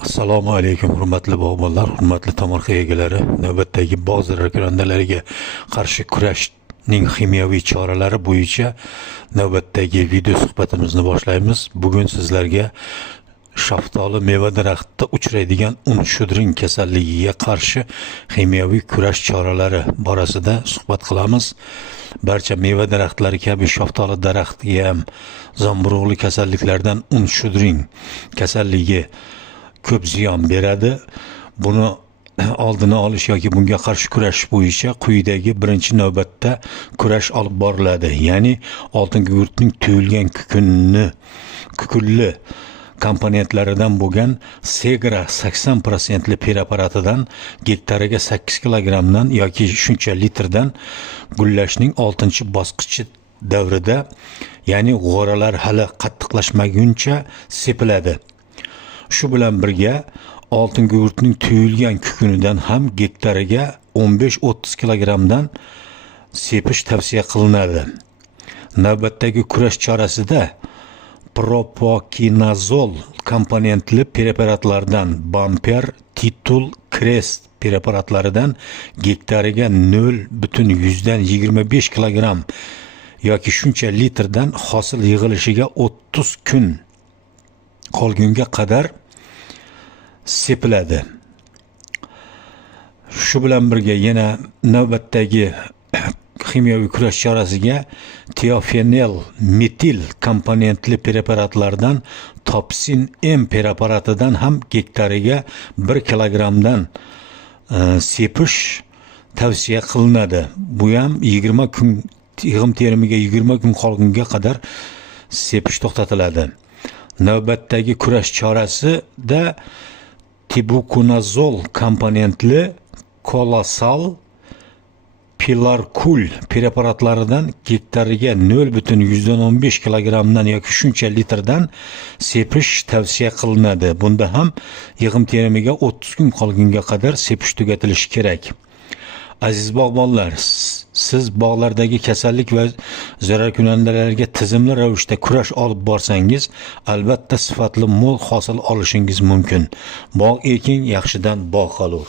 Assalomu alaykum hurmatli bog'bonlar, hurmatli tomorqa egalari. Navbatdagi bog' zararkunandalariga qarshi kurashning kimyoviy choralari bo'yicha navbatdagi video suhbatimizni boshlaymiz. Bugun sizlarga shaftoli meva daraxtida uchraydigan un shudring kasalligiga qarshi kimyoviy kurash choralari borasida suhbat qilamiz. Barcha meva daraxtlari kabi shaftoli daraxtiga ham zamburug'li kasalliklardan un shudring kasalligi ko'p ziyon beradi. Buni oldini olish yoki bunga qarshi kurash bo'yicha quyidagi birinchi navbatda kurash olib boriladi. Ya'ni oltin gugurtning tuyulgan kukunli komponentlaridan bo'lgan Segra 80% preparatidan gektariga 8 kilogramdan yoki shuncha litrdan gullashning 6-bosqichi davrida, ya'ni g'o'ralar hali qattiqlashmaguncha sepiladi. Shu bilan birga oltin gugurtning tuyulgan kukunidan ham gektariga 15-30 kilogramdan sepish tavsiya qilinadi. Navbatdagi kurash chorasida propokinazol komponentli preparatlardan Bamper, Titul, Crest preparatlaridan gektariga 0,25 kilogram yoki shuncha litrdan hosil yig'ilishiga 30 kun qolgunga qadar sepiladi. Shu bilan birga yana navbatdagi kimyoviy kurash chorasiga tiofenil metil komponentli preparatlardan Topsin M preparatidan ham gektariga 1 kilogramdan sepish tavsiya qilinadi. Bu ham 20 kun yig'im terimiga 20 kun qolgunga qadar sepish to'xtatiladi. Navbatdagi kurash chorasida tibukunazol komponentli Kolosal Pilarkul preparatlaridan gektariga 0,15 kilogramdan yoki shuncha litrdan sepish tavsiya qilinadi. Bunda ham yig'im terimiga 30 kun qolgunga qadar sepish tugatilishi kerak. Aziz bog'bonlar, siz bog'lardagi kasallik va zararkunandalarga tizimli ravishda kurash olib borsangiz, albatta sifatli mo'l hosil olishingiz mumkin. Bog' eking, yaxshidan bog' qolur.